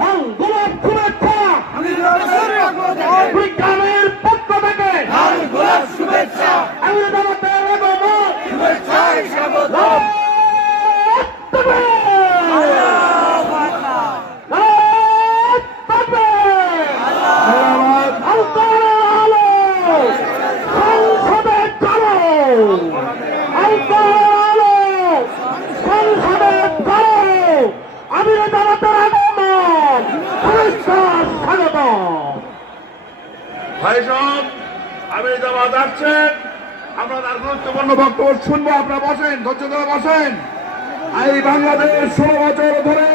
লাল গোলাপ শুভেচ্ছা বিজ্ঞানের পক্ষ থেকে আমি জামাতের আমির জামাত আসছেন, আমরা তার গুরুত্বপূর্ণ বক্তব্য শুনবো। আপনারা বসেন, ধৈর্য ধরে বসেন। এই বাংলাদেশ 16 বছর ধরে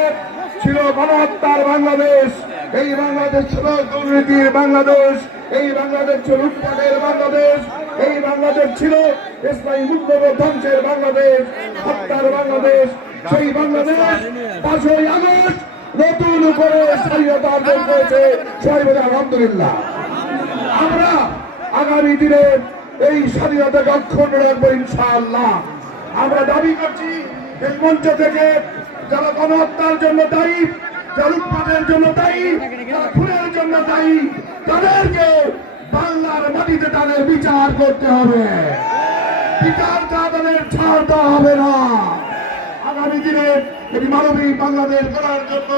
ছিল গণহত্যার বাংলাদেশ, এই বাংলাদেশ ছিল দুর্নীতির বাংলাদেশ, এই বাংলাদেশ ছিল লুটপাটের বাংলাদেশ, এই বাংলাদেশ ছিল ইসলামী মূল্যবোধ ধ্বংসের বাংলাদেশ, হত্যার বাংলাদেশ। সেই বাংলাদেশ 5ই আগস্ট নতুন করে স্বাধীনতা অর্জন করেছে। সবাই আলহামদুলিল্লাহ। আমরা আগামী দিনে এই স্বাধীনতাকে অক্ষুণ্ণ রাখবো ইনশাআল্লাহ। আমরা দাবি করছি এই মঞ্চ থেকে যারা গণহত্যার জন্য দায়ী, যারা লুটপাটের জন্য দায়ী, যারা খুনের জন্য দায়ী, তাদেরকে বাংলার মাটিতে তাদের বিচার করতে হবে। বিচার তাদের ছাড় দেওয়া হবে না। আগামী দিনে এই মানবিক বাংলাদেশ গড়ার জন্য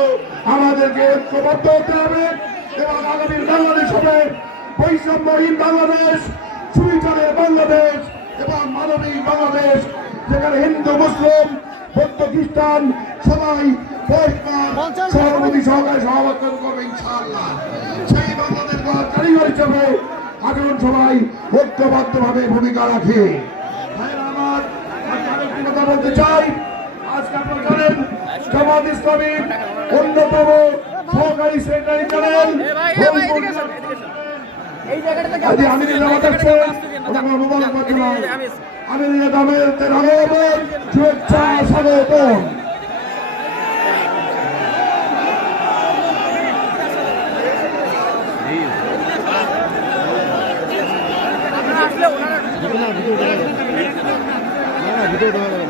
আমাদেরকে ঐক্যবদ্ধ হতে হবে এবং আগামী বাংলাদেশ হবে বৈষম্যহীন বাংলাদেশ, সুবিচারের বাংলাদেশ এবং মানবিক বাংলাদেশ, যেখানে হিন্দু, মুসলিম, বৌদ্ধ, খ্রিস্টান সবাই সহমতি সহকারে সমাবর্তন করবে ইনশাআল্লাহ। সেই বাংলাদেশ গড়ার কারিগর হিসেবে এখন সবাই ঐক্যবদ্ধ ভাবে ভূমিকা রাখে। আমার আরেকটি কথা বলতে চাই, আজকে আপনারা জানেন জামাত ইসলামীর অন্যতম সহকারী সেক্রেটারি জেনারেল আমির জামাত আমির জামাতের আগমন শুভেচ্ছা স্বাগতম। ভিডিও